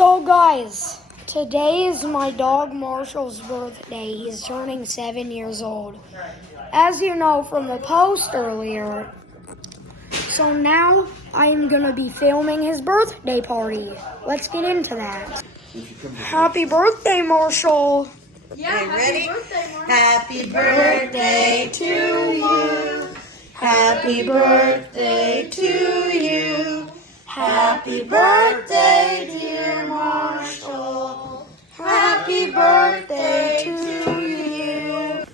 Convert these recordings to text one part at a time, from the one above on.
So guys, today is my dog Marshall's birthday. He's turning 7 years old. As you know from the post earlier, so now I am going to be filming his birthday party. Let's get into that. Happy birthday, Marshall. Yeah, ready? Happy birthday to you. Happy birthday to you. Happy birthday, dear Marshall. Happy birthday to you.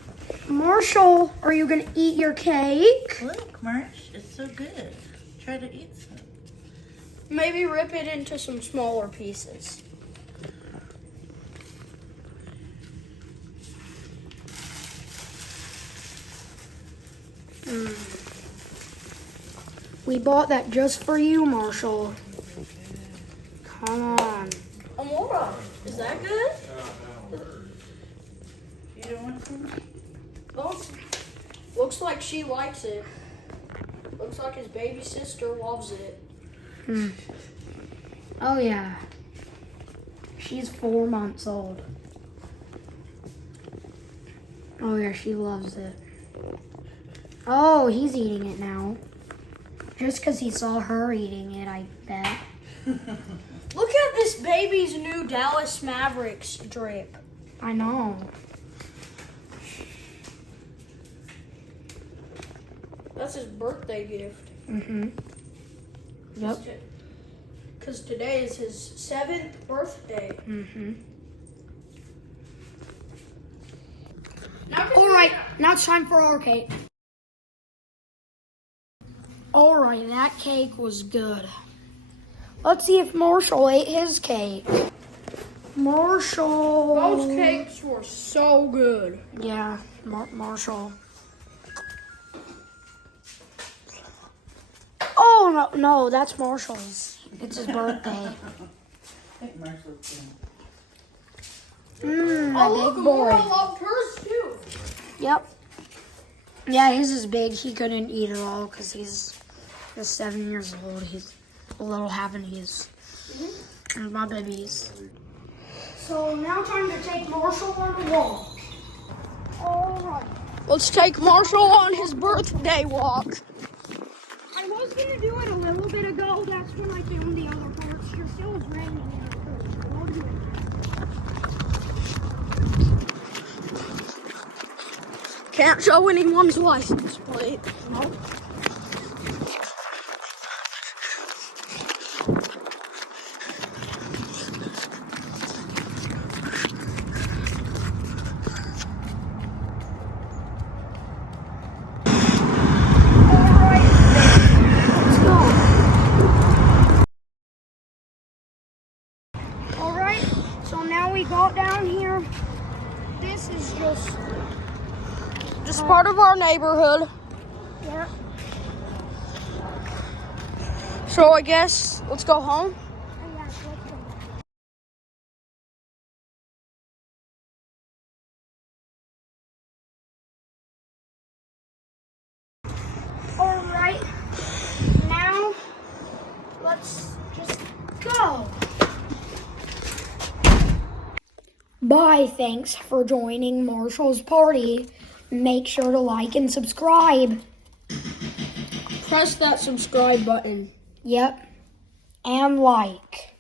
Marshall, are you going to eat your cake? Look, Marsh, it's so good. Try to eat some. Maybe rip it into some smaller pieces. We bought that just for you, Marshall. Come on. Amora, is that good? You don't want some? Oh, looks like she likes it. Looks like his baby sister loves it. Oh, yeah. She's 4 months old. Oh, yeah, she loves it. Oh, he's eating it now. Just because he saw her eating it, I bet. Look at this baby's new Dallas Mavericks drip. I know. That's his birthday gift. Yep. Because today is his 7th birthday. All right, now it's time for our cake. All right, that cake was good. Let's see if Marshall ate his cake. Marshall. Those cakes were so good. Yeah, Marshall. Oh, no, that's Marshall's. It's his birthday. I think Marshall's good. My Oh, look, big boy. Amora loved hers too. Yep. Yeah, his is big. He couldn't eat it all because he's just 7 years old. He's a little Havanese. And my babies. So now time to take Marshall on a walk. All right. Let's take Marshall on his birthday walk. I was going to do it a little bit ago. That's when I filmed the other parts. It still was raining. Can't show anyone's license plate. Nope. Alright, so now we got down here. This is Just part of our neighborhood. yeah. So I guess let's go home. Alright, now let's just go. Bye, thanks for joining Marshall's party. Make sure to like and subscribe. Press that subscribe button. Yep, and like.